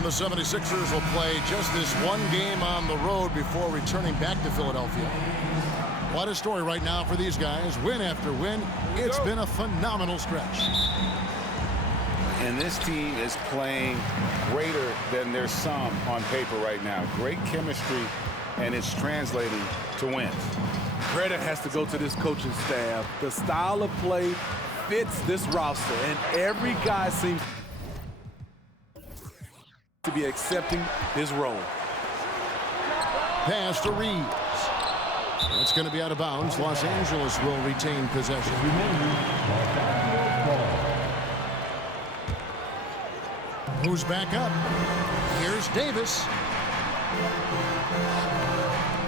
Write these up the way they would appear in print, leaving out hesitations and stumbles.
And the 76ers will play just this one game on the road before returning back to Philadelphia. What a story right now for these guys. Win after win. It's been a phenomenal stretch. And this team is playing greater than their sum on paper right now. Great chemistry, and it's translating to wins. Credit has to go to this coaching staff. The style of play fits this roster, and every guy seems to be accepting his role. Pass to Reeves. That's going to be out of bounds. Los Angeles will retain possession. Who's back up? Here's Davis.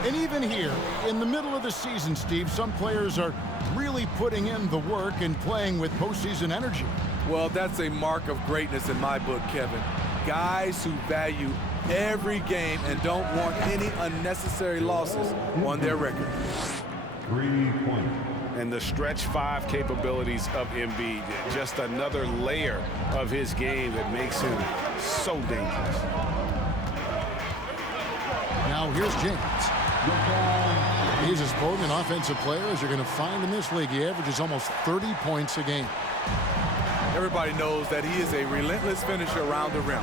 And even here, in the middle of the season, Steve, some players are really putting in the work and playing with postseason energy. Well, that's a mark of greatness in my book, Kevin. Guys who value every game and don't want any unnecessary losses on their record. 3 points. And the stretch 5 capabilities of Embiid, just another layer of his game that makes him so dangerous. Now here's James. He's as potent an offensive player as you're going to find in this league. He averages almost 30 points a game. Everybody knows that he is a relentless finisher around the rim.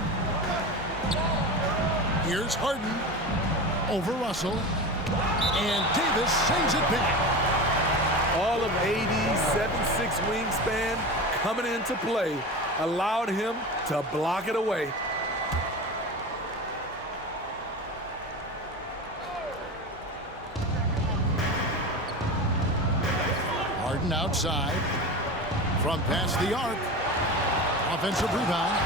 Here's Harden over Russell. And Davis sends it back. All of AD's 7'6" wingspan coming into play allowed him to block it away. Harden outside from past the arc. Offensive rebound.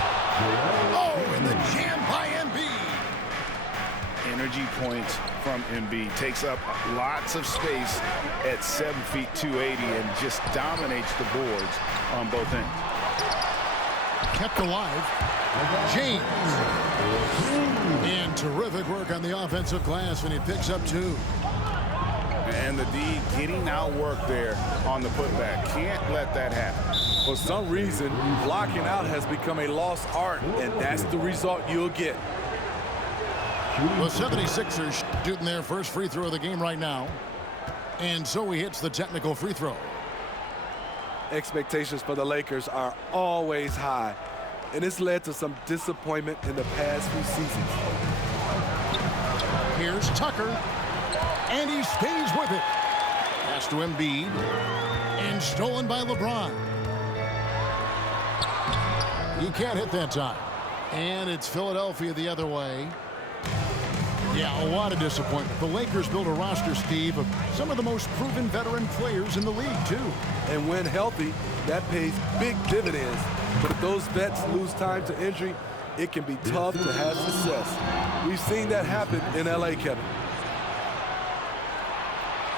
Oh, and the jam by Embiid. Energy points from Embiid. Takes up lots of space at 7 feet 280 and just dominates the boards on both ends. Kept alive. James. And terrific work on the offensive glass, and he picks up 2. And the D getting outworked there on the putback. Can't let that happen. For some reason, blocking out has become a lost art, and that's the result you'll get. The 76ers shooting their first free throw of the game right now. And so he hits the technical free throw. Expectations for the Lakers are always high, and it's led to some disappointment in the past few seasons. Here's Tucker, and he stays with it. Pass to Embiid, and stolen by LeBron. He can't hit that time. And it's Philadelphia the other way. Yeah, a lot of disappointment. The Lakers built a roster, Steve, of some of the most proven veteran players in the league, too. And when healthy, that pays big dividends. But if those vets lose time to injury, it can be tough to have success. We've seen that happen in LA, Kevin.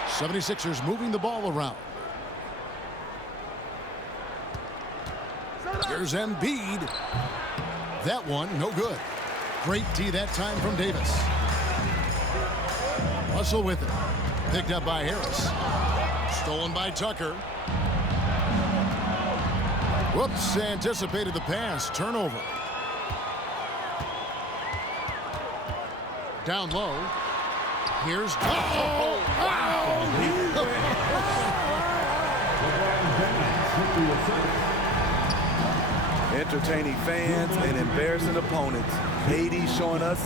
76ers moving the ball around. Here's Embiid. That one, no good. Great D that time from Davis. Russell with it. Picked up by Harris. Stolen by Tucker. Whoops, anticipated the pass. Turnover. Down low. Here's wow! Entertaining fans and embarrassing opponents. AD showing us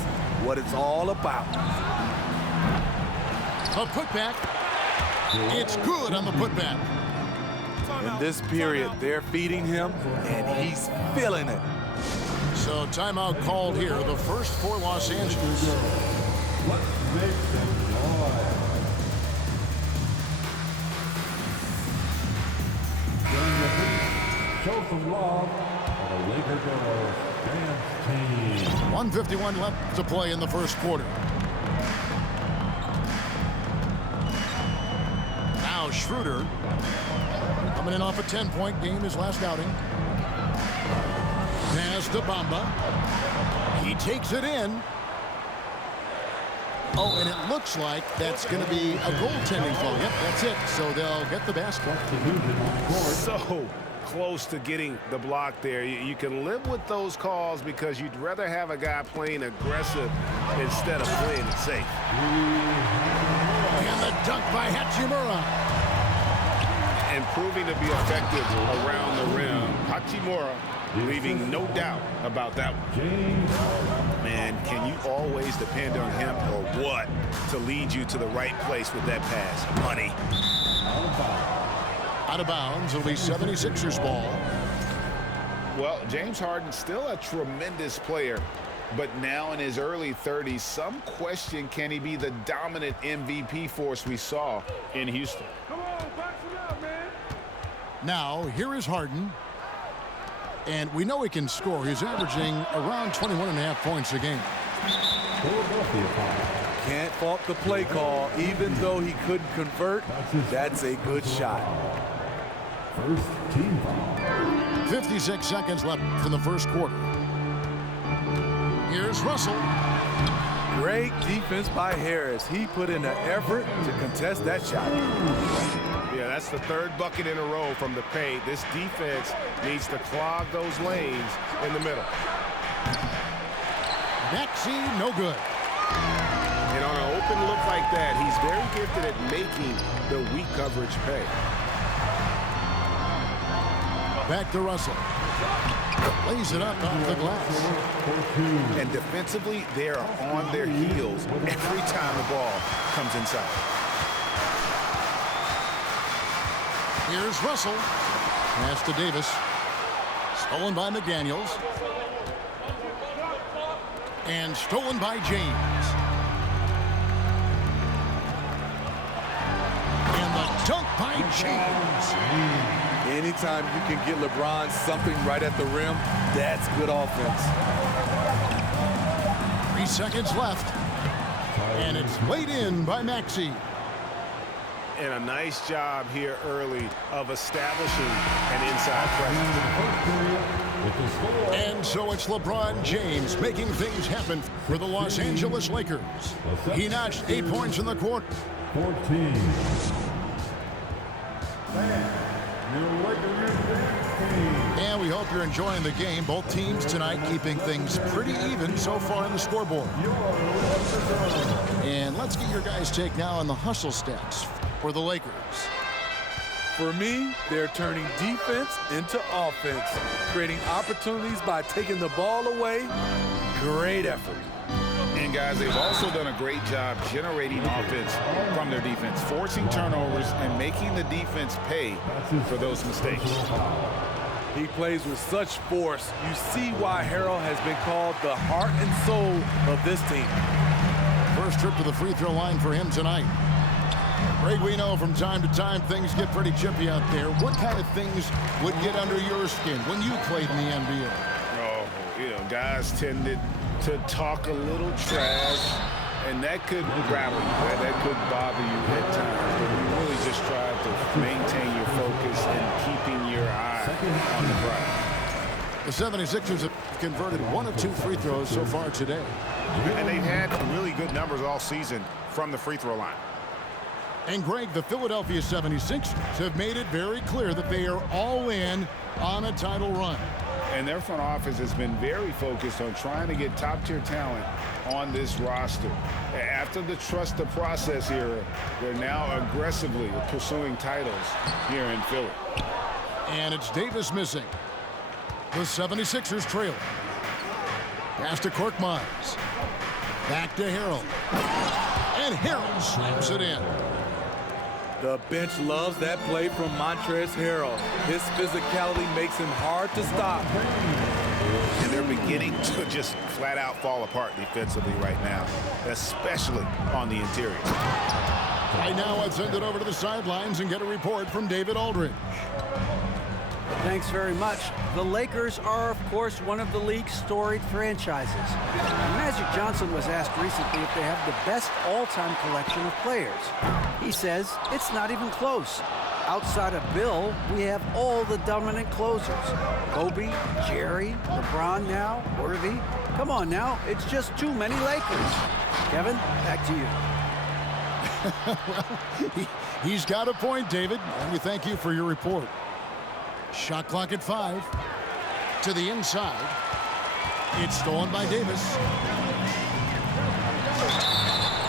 what it's all about. A putback. It's good on the putback. In this period, they're feeding him, and he's feeling it. So timeout called here. The first for Los Angeles. What makes them noise? Show some love for the Lakers dance team. 1:51 left to play in the first quarter. Now Schroeder coming in off a 10-point game his last outing. Pass to Bamba. He takes it in. Oh, and it looks like that's going to be a goaltending foul. Yep, that's it. So they'll get the basket. So close to getting the block there. You can live with those calls because you'd rather have a guy playing aggressive instead of playing it safe. And the dunk by Hachimura. And proving to be effective around the rim. Hachimura leaving no doubt about that one. Man, can you always depend on him or what to lead you to the right place with that pass? Money. Out of bounds. It'll be 76ers ball. Well, James Harden's still a tremendous player, but now in his early 30s, some question, can he be the dominant MVP force we saw in Houston? Come on, box it out, man. Now, here is Harden. And we know he can score. He's averaging around 21.5 points a game. Can't fault the play call. Even though he couldn't convert, that's a good shot. First team foul. 56 seconds left in the first quarter. Here's Russell. Great defense by Harris. He put in an effort to contest that shot. Yeah, that's the third bucket in a row from the paint. This defense needs to clog those lanes in the middle. Maxey, no good. And on an open look like that, he's very gifted at making the weak coverage pay. Back to Russell. Lays it up off the glass. And defensively, they are on their heels every time the ball comes inside. Here's Russell. Pass to Davis. Stolen by McDaniels. And stolen by James. And the dunk by James. Anytime you can get LeBron something right at the rim, that's good offense. 3 seconds left. And it's laid in by Maxey. And a nice job here early of establishing an inside pressure. And so it's LeBron James making things happen for the Los Angeles Lakers. He notched 8 points in the quarter. 14. And we hope you're enjoying the game. Both teams tonight keeping things pretty even so far on the scoreboard. And let's get your guys' take now on the hustle stats for the Lakers. For me, they're turning defense into offense, creating opportunities by taking the ball away. Great effort. And guys, they've also done a great job generating offense from their defense, forcing turnovers and making the defense pay for those mistakes. He plays with such force. You see why Harrell has been called the heart and soul of this team. First trip to the free throw line for him tonight. Greg, we know from time to time things get pretty chippy out there. What kind of things would get under your skin when you played in the NBA? Oh, guys tended to talk a little trash, and that could rattle you, that could bother you at times. But you really just try to maintain your focus and keeping your eye on the prize. The 76ers have converted 1 of 2 free throws so far today. And they've had really good numbers all season from the free throw line. And Greg, the Philadelphia 76ers have made it very clear that they are all in on a title run. And their front office has been very focused on trying to get top-tier talent on this roster. After the trust the process era, they're now aggressively pursuing titles here in Philly. And it's Davis missing. The 76ers trail. Pass to Korkmaz. Back to Harrell. And Harrell slams it in. The bench loves that play from Montrezl Harrell. His physicality makes him hard to stop. And they're beginning to just flat out fall apart defensively right now, especially on the interior. Right now, I'd send it over to the sidelines and get a report from David Aldridge. Thanks very much. The Lakers are, of course, one of the league's storied franchises. Magic Johnson was asked recently if they have the best all-time collection of players. He says it's not even close. Outside of Bill, we have all the dominant closers. Kobe, Jerry, LeBron now, Worthy. Come on now, it's just too many Lakers. Kevin, back to you. Well, he's got a point, David, and we thank you for your report. Shot clock at 5. To the inside. It's stolen by Davis.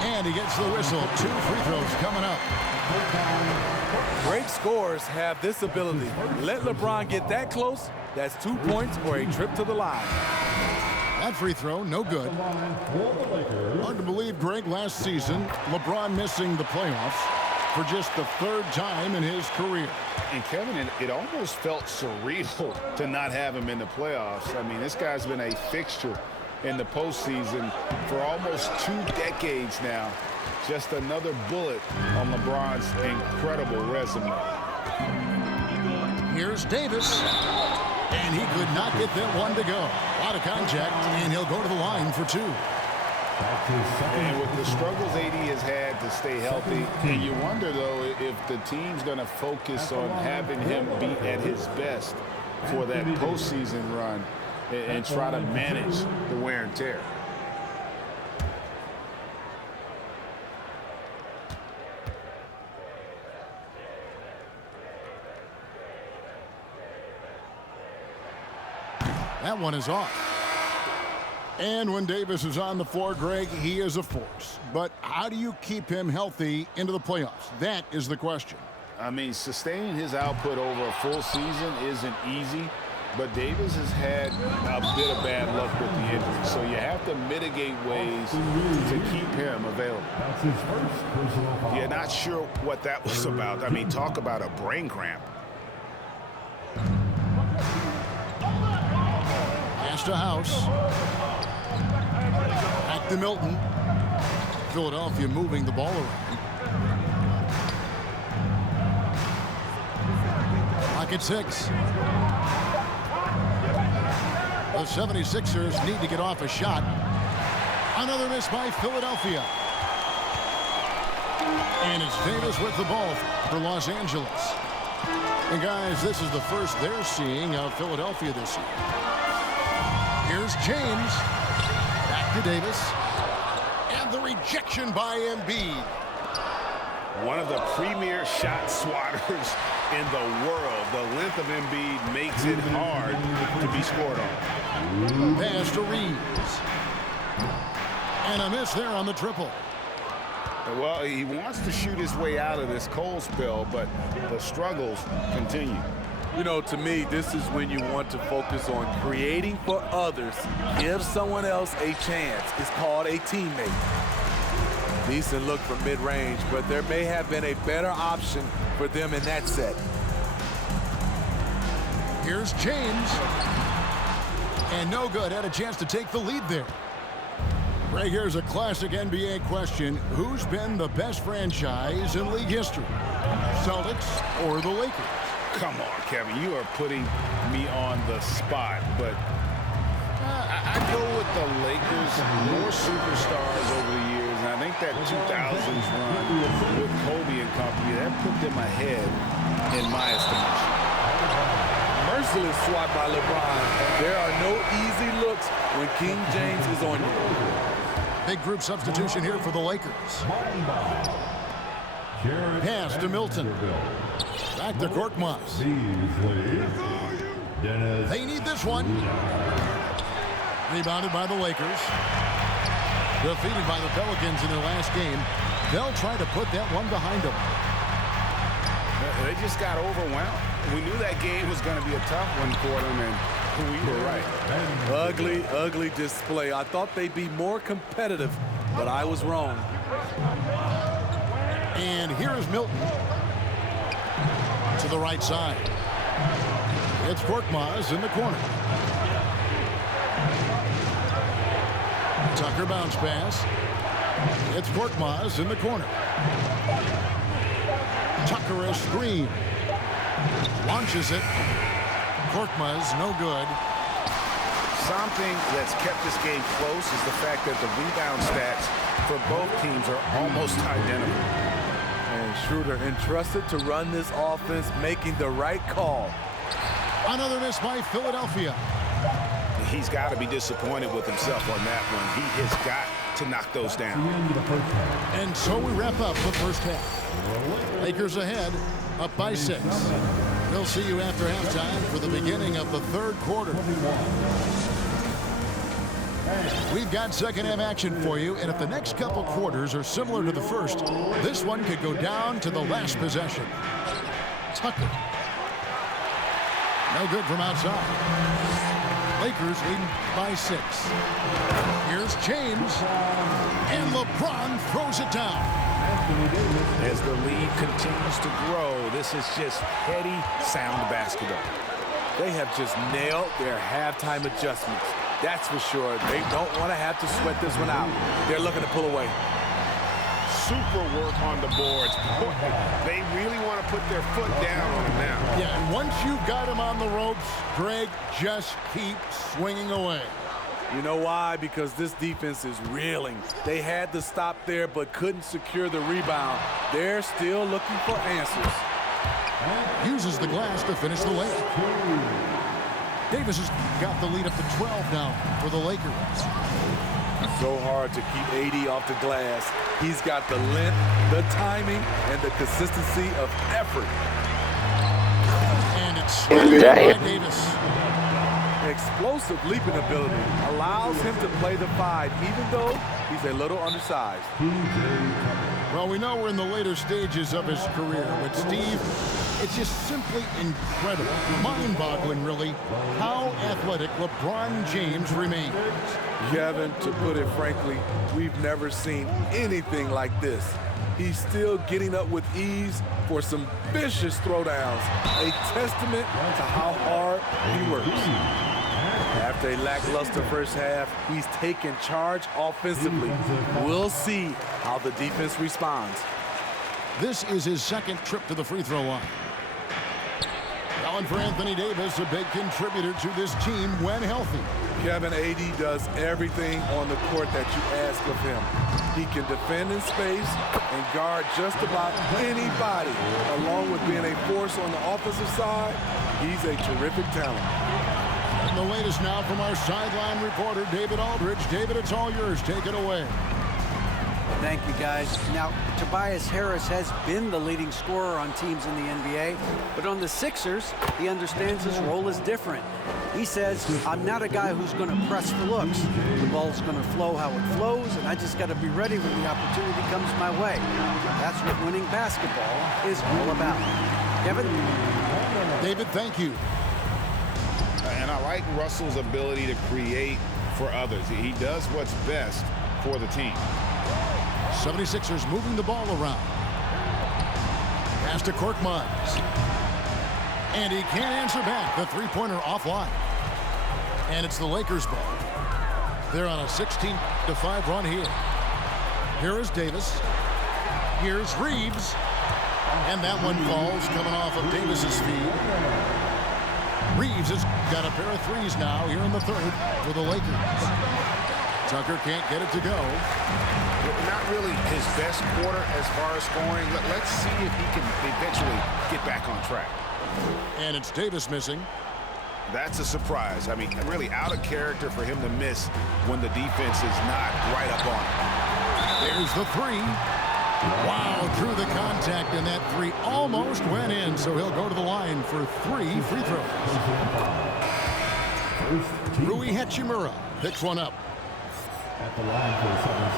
And he gets the whistle. 2 free throws coming up. Great scorers have this ability. Let LeBron get that close. That's 2 points or a trip to the line. That free throw, no good. Hard to believe, Greg, last season, LeBron missing the playoffs for just the 3rd time in his career. And Kevin, it almost felt surreal to not have him in the playoffs. I mean, this guy's been a fixture in the postseason for almost 2 decades now. Just another bullet on LeBron's incredible resume. Here's Davis. And he could not get that one to go. A lot of contact, and he'll go to the line for 2. And with the struggles AD has had to stay healthy, and you wonder, though, if the team's going to focus on having him be at his best for that postseason run and try to manage the wear and tear. That one is off. And when Davis is on the floor, Greg, he is a force. But how do you keep him healthy into the playoffs? That is the question. I mean, sustaining his output over a full season isn't easy, but Davis has had a bit of bad luck with the injury. So you have to mitigate ways to keep him available. That's his first personal foul. Yeah, not sure what that was about. I mean, talk about a brain cramp. Pass to House. Back to Milton. Philadelphia moving the ball around. Clock at 6. The 76ers need to get off a shot. Another miss by Philadelphia. And it's Davis with the ball for Los Angeles. And guys, this is the first they're seeing of Philadelphia this year. Here's James. Back to Davis. And the rejection by Embiid. One of the premier shot swatters in the world. The length of Embiid makes it hard to be scored on. Pass to Reeves. And a miss there on the triple. Well, he wants to shoot his way out of this cold spell, but the struggles continue. You know, to me, this is when you want to focus on creating for others. Give someone else a chance. It's called a teammate. Decent look from mid-range, but there may have been a better option for them in that set. Here's James. And no good. Had a chance to take the lead there. Right, here's a classic NBA question. Who's been the best franchise in league history? Celtics or the Lakers? Come on, Kevin. You are putting me on the spot, but I go with the Lakers. More superstars over the years, and I think that 2000s run with Kobe and company, that put them ahead in my estimation. Merciless swat by LeBron. There are no easy looks when King James is on you. Big group substitution here for the Lakers. Pass to Milton. Back to Korkmaz. They need this one. Rebounded by the Lakers. Defeated by the Pelicans in their last game. They'll try to put that one behind them. They just got overwhelmed. We knew that game was going to be a tough one for them, and we were right. Ugly, ugly display. I thought they'd be more competitive, but I was wrong. And here is Milton. To the right side. It's Korkmaz in the corner. Tucker bounce pass. It's Korkmaz in the corner. Tucker a screen. Launches it. Korkmaz no good. Something that's kept this game close is the fact that the rebound stats for both teams are almost identical. And Schroeder entrusted to run this offense, making the right call. Another miss by Philadelphia. He's got to be disappointed with himself on that one. He has got to knock those down. And so we wrap up the first half. Lakers ahead, up by 6. We'll see you after halftime for the beginning of the third quarter. We've got second half action for you, and if the next couple quarters are similar to the first, this one could go down to the last possession. Tucker. No good from outside. Lakers leading by 6. Here's James, and LeBron throws it down. As the lead continues to grow, this is just heady, sound basketball. They have just nailed their halftime adjustments. That's for sure. They don't want to have to sweat this one out. They're looking to pull away. Super work on the boards. They really want to put their foot down on him now. Yeah, and once you've got him on the ropes, Greg, just keep swinging away. You know why? Because this defense is reeling. They had to stop there but couldn't secure the rebound. They're still looking for answers. Uses the glass to finish the layup. Davis has got the lead up to 12 now for the Lakers. So hard to keep AD off the glass. He's got the length, the timing, and the consistency of effort. And it's by Davis. Explosive leaping ability allows him to play the 5, even though he's a little undersized. Well, we know we're in the later stages of his career, but Steve, it's just simply incredible, mind-boggling, really, how athletic LeBron James remains. Kevin, to put it frankly, we've never seen anything like this. He's still getting up with ease for some vicious throwdowns, a testament to how hard he works. After a lackluster first half, he's taken charge offensively. We'll see how the defense responds. This is his second trip to the free throw line. Well, for Anthony Davis, a big contributor to this team when healthy. Kevin, AD does everything on the court that you ask of him. He can defend in space and guard just about anybody. Along with being a force on the offensive side, he's a terrific talent. And the latest now from our sideline reporter, David Aldridge. David, it's all yours. Take it away. Thank you, guys. Now, Tobias Harris has been the leading scorer on teams in the NBA, but on the Sixers, he understands his role is different. He says, I'm not a guy who's going to press for looks. The ball's going to flow how it flows, and I just got to be ready when the opportunity comes my way. That's what winning basketball is all about. Kevin? David, thank you. And I like Russell's ability to create for others. He does what's best for the team. 76ers moving the ball around. Pass to Korkmaz. And he can't answer back. The three-pointer offline. And it's the Lakers ball. They're on a 16-5 run here. Here is Davis. Here's Reeves. And that one falls coming off of Davis's feed. Reeves has got a pair of threes now here in the third for the Lakers. Tucker can't get it to go. Not really his best quarter as far as scoring. Let's see if he can eventually get back on track. And it's Davis missing. That's a surprise. I mean, really out of character for him to miss when the defense is not right up on him. There's the three. Wow, through the contact, and that three almost went in, so he'll go to the line for 3 free throws. Rui Hachimura picks one up. At the line for the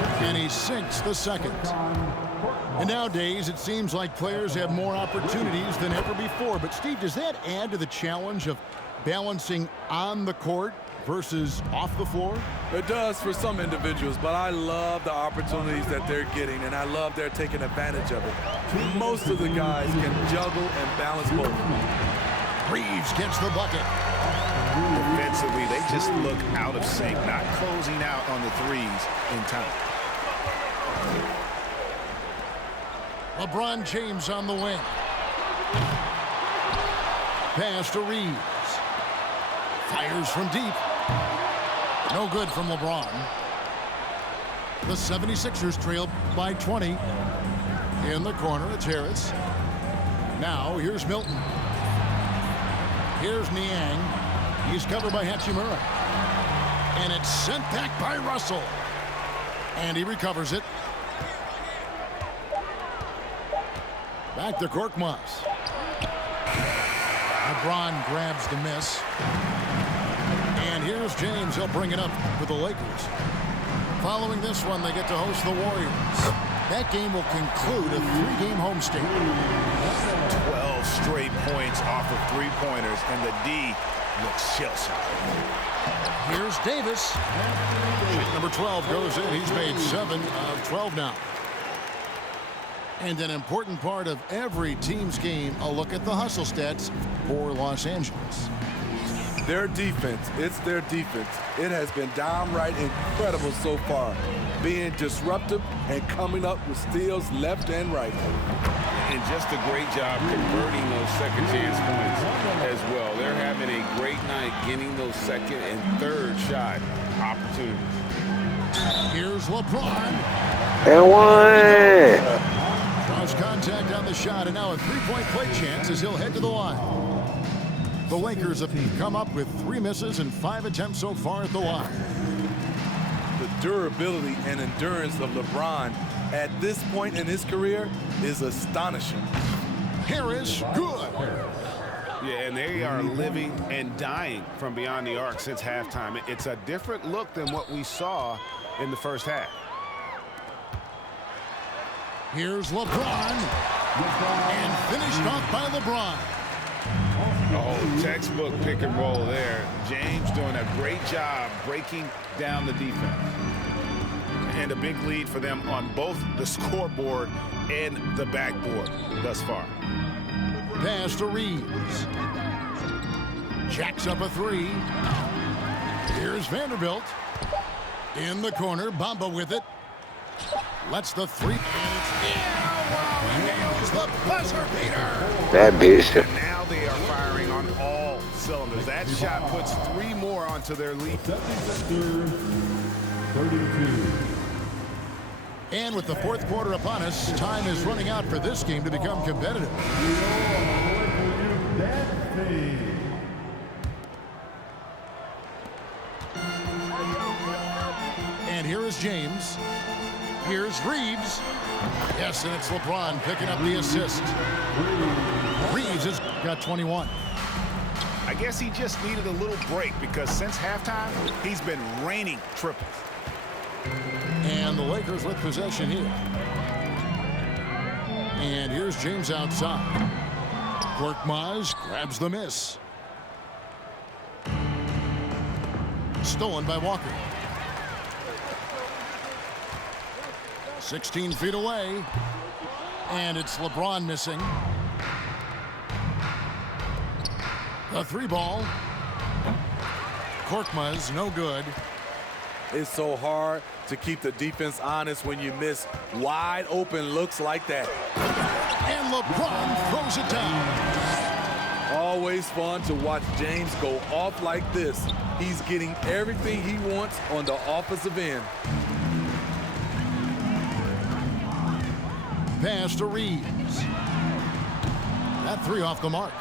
76ers. And he sinks the second. And nowadays, it seems like players have more opportunities than ever before. But, Steve, does that add to the challenge of balancing on the court versus off the floor? It does for some individuals, but I love the opportunities that they're getting, and I love they're taking advantage of it. Most of the guys can juggle and balance both. Reeves gets the bucket. Defensively, they just look out of sync, not closing out on the threes in time. LeBron James on the wing. Pass to Reeves. Fires from deep. No good from LeBron. The 76ers trail by 20. In the corner, it's Harris. Now, here's Milton. Here's Niang. He's covered by Hachimura. And it's sent back by Russell. And he recovers it. Back to Korkmaz. Bron grabs the miss. And here's James. He'll bring it up for the Lakers. Following this one, they get to host the Warriors. That game will conclude a 3-game homestand. 12 straight points off of three-pointers, and the D looks shell-shocked. Here's Davis. Shot number 12 goes in. He's made 7 of 12 now. And an important part of every team's game, a look at the hustle stats for Los Angeles. Their defense, it's their defense. It has been downright incredible so far, being disruptive and coming up with steals left and right. And just a great job converting those second chance points as well. They're having a great night getting those second and third shot opportunities. Here's LeBron. And one. Draws contact on the shot, and now a three-point play chance as he'll head to the line. The Lakers have come up with 3 misses and 5 attempts so far at the line. The durability and endurance of LeBron at this point in his career is astonishing. Harris, good. Yeah, and they are living and dying from beyond the arc since halftime. It's a different look than what we saw in the first half. Here's LeBron. And finished off by LeBron. Oh, textbook pick and roll there. James doing a great job breaking down the defense. And a big lead for them on both the scoreboard and the backboard thus far. Pass to Reeves. Jacks up a 3. Here's Vanderbilt. In the corner, Bamba with it. Lets the 3. And it's in. Wow, nails the buzzer beater. That bitch. And now they are firing on all cylinders. That shot puts 3 more onto their lead. 32. And with the 4th quarter upon us, time is running out for this game to become competitive. And here is James. Here's Reeves. Yes, and it's LeBron picking up the assist. Reeves has got 21. I guess he just needed a little break because since halftime, he's been raining triples. And the Lakers with possession here. And here's James outside. Korkmaz grabs the miss. Stolen by Walker. 16 feet away. And it's LeBron missing. The 3 ball. Korkmaz, no good. It's so hard to keep the defense honest when you miss wide open looks like that. And LeBron throws it down. Always fun to watch James go off like this. He's getting everything he wants on the offensive end. Pass to Reeves. That 3 off the mark.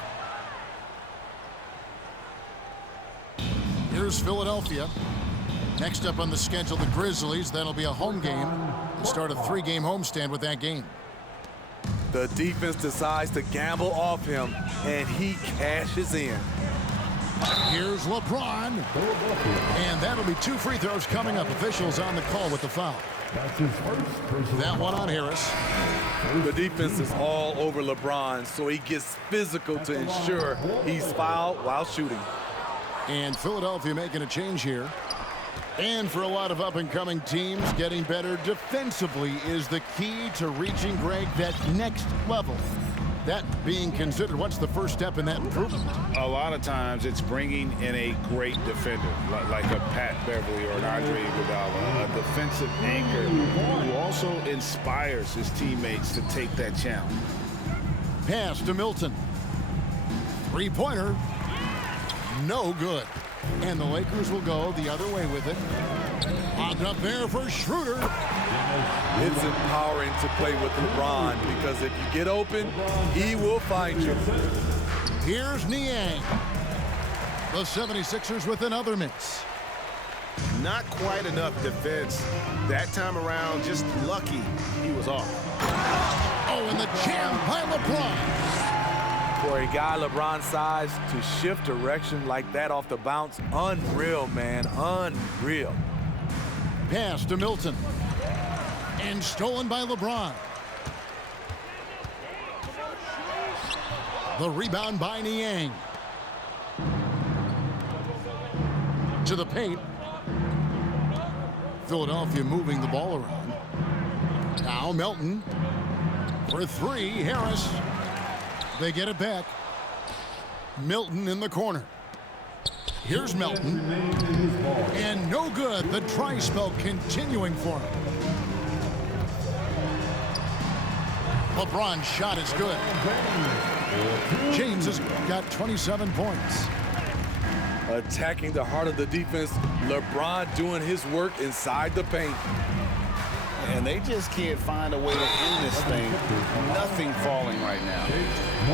Here's Philadelphia. Next up on the schedule, the Grizzlies. That'll be a home game. We'll start a 3-game homestand with that game. The defense decides to gamble off him, and he cashes in. Here's LeBron. And that'll be 2 free throws coming up. Officials on the call with the foul. That's his first personal. That one on Harris. The defense is all over LeBron, so he gets physical to ensure he's fouled while shooting. And Philadelphia making a change here. And for a lot of up-and-coming teams, getting better defensively is the key to reaching, Greg, that next level. That being considered, what's the first step in that improvement? A lot of times it's bringing in a great defender, like a Pat Beverly or an Andre Iguodala, a defensive anchor who also inspires his teammates to take that challenge. Pass to Milton. 3-pointer. No good. And the Lakers will go the other way with it. Locked up there for Schroeder. It's empowering to play with LeBron because if you get open, he will find you. Here's Niang. The 76ers with another miss. Not quite enough defense that time around. Just lucky he was off. Oh, and the jam by LeBron. For a guy LeBron's size to shift direction like that off the bounce, unreal, man, unreal. Pass to Milton. And stolen by LeBron. The rebound by Niang. To the paint. Philadelphia moving the ball around. Now Melton. For three, Harris. They get it back. Milton in the corner. Here's Melton. And no good. The dry spell continuing for him. LeBron's shot is good. James has got 27 points. Attacking the heart of the defense, LeBron doing his work inside the paint. And they just can't find a way to end this thing. Nothing falling right now.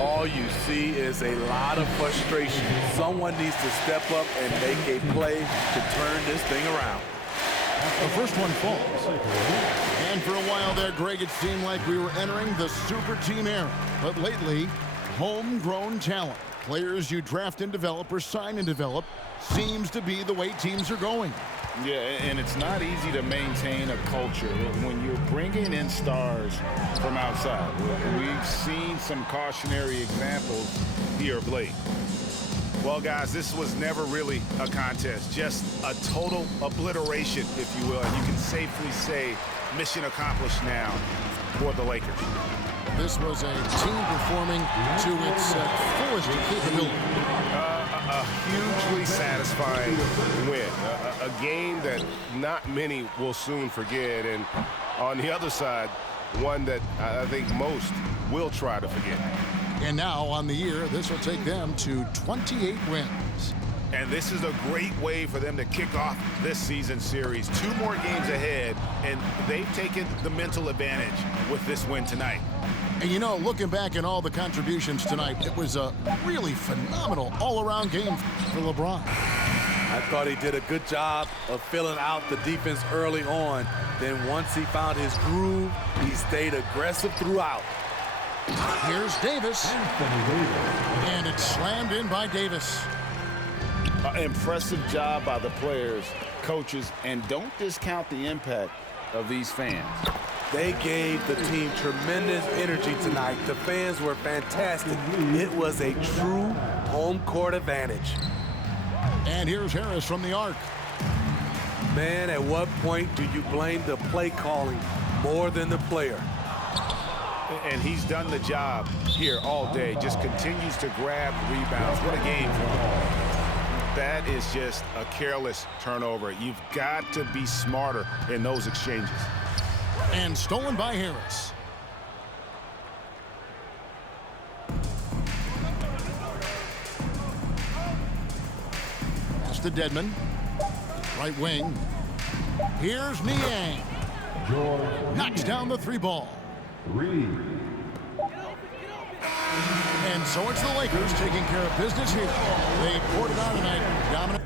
All you see is a lot of frustration. Someone needs to step up and make a play to turn this thing around. The first one falls. And for a while there, Greg, it seemed like we were entering the super team era. But lately, homegrown talent, players you draft and develop or sign and develop, seems to be the way teams are going. Yeah, and it's not easy to maintain a culture when you're bringing in stars from outside. We've seen some cautionary examples here of late. Well, guys, this was never really a contest, just a total obliteration, if you will. And you can safely say mission accomplished now for the Lakers. This was a team performing to its fullest capability. A hugely satisfying win. A game that not many will soon forget. And on the other side, one that I think most will try to forget. And now on the year, this will take them to 28 wins. And this is a great way for them to kick off this season series. 2 more games ahead, and they've taken the mental advantage with this win tonight. And you know, looking back at all the contributions tonight, it was a really phenomenal all-around game for LeBron. I thought he did a good job of filling out the defense early on. Then once he found his groove, he stayed aggressive throughout. Here's Davis. And it's slammed in by Davis. Impressive job by the players, coaches, and don't discount the impact of these fans. They gave the team tremendous energy tonight. The fans were fantastic. It was a true home court advantage. And here's Harris from the arc. Man, at what point do you blame the play calling more than the player? And he's done the job here all day. Just continues to grab rebounds. What a game. That is just a careless turnover. You've got to be smarter in those exchanges. And stolen by Harris. Pass to Dedmon. Right wing. Here's Niang. Knocks down the 3 ball. Reeves. And so it's the Lakers taking care of business here. They poured it on tonight. Dominant.